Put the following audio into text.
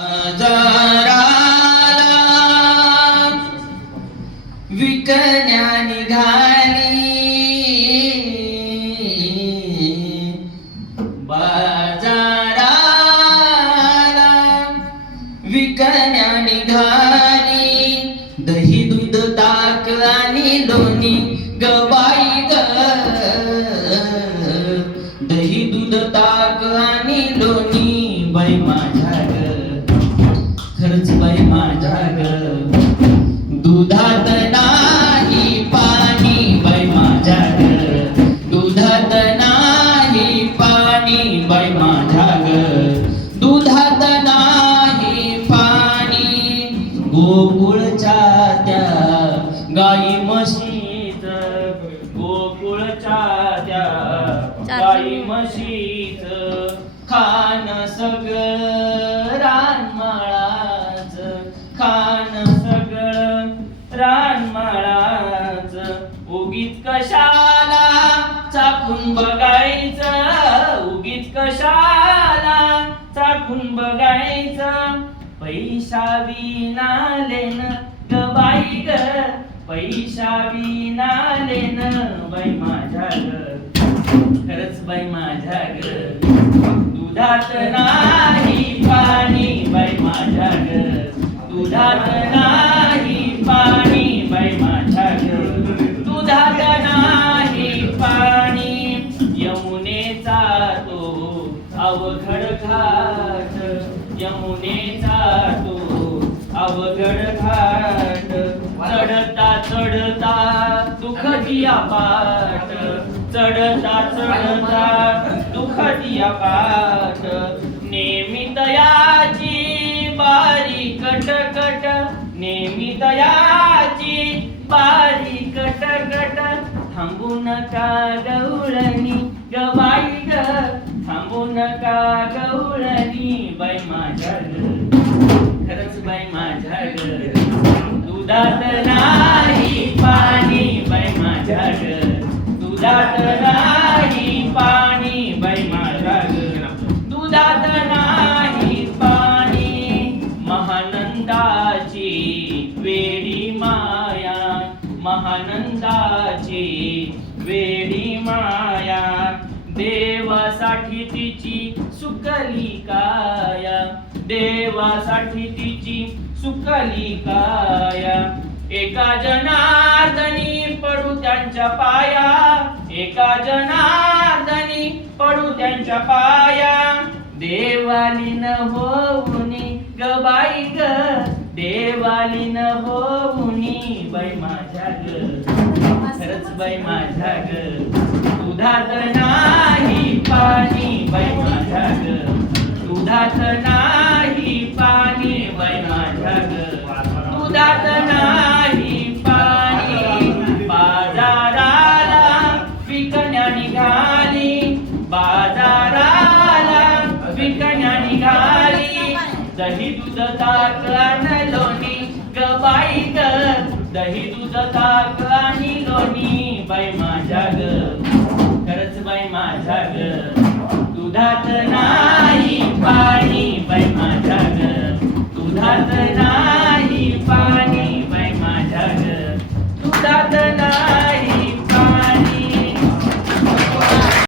बाजाराला विकण्या निघाली, बाजाराला विकण्या निघाली, दही दूध ताक आणि लोणी ग बाई ग, दही दूध ताक आणि लोणी बाई माझ्या ग, खरंच बाई माझ्या ग, दुधात नाही पाणी बाई माझ्या ग, दुधात नाही पाणी बाई माझ्या ग, दुधात नाही पाणी, गोकुळच्या त्या गाई म्हशीत, गोकुळच्या त्या गाई म्हशीत, खान सगळं रानमाळाच, खान सगळं रानमाळाच, उगीच कशाला चाकून बघायचं, उगीच कशाला चाकून बघायचं, पैशा विना लेन ग बाई ग, पैशा विना लेन बाई माझ्या ग, खरंच बाई माझ्या ग, दुधात नाही पाणी बाई माझ्या ग, दुधात नाही पाणी बाई माझ्या ग, दुधात नाही पाणी, यमुनेचा तो अवघड घाट, यमुनेचा तो अवघड घाट, चढता चढता दुःख दिया पाट, चढता चढता दुःख दिया पाट, नेहमी दयाची बारी कटकट, नेहमी दयाची बारी कटकट, थांबू नका गवळणी ग बाई ग, थांबू नका गवळणी बाई माझ्या ग, खरंच बाई माझ्या ग, दुधात नाही पाणी बाई माझ्या ग, दुधात नाही पाणी बाई माझ्या ग, दुधात नाही पाणी, महानंदाची वेडी माया, महानंदाची वेडी माया, देवासाठी तिची सुकली काया, देवासाठी तिची सुकली काया, एका जनार्दनी पडू त्यांच्या पाया, एका जनार्दनी पडू त्यांच्या पाया, देवाली न होऊनी ग बाई ग, देवाली न होऊनी बाई माझ्या ग, खरंच बाई माझ्या ग, दुधात नाही पाणी बाई माझ्या ग, दुधात नाही पाणी बाई माझ्या ग, दुधात नाही पाणी, बाजाराला विकण्या निघाली, बाजाराला विकण्या निघाली, दही दूध ताक आणि लोणी ग बाई ग, दही दूध ताक आणि लोणी बाई माझ्या ग, खरंच बाई माझ्या ग, दुधात नाही पाणी बाई माझ्या ग, दुधात नाही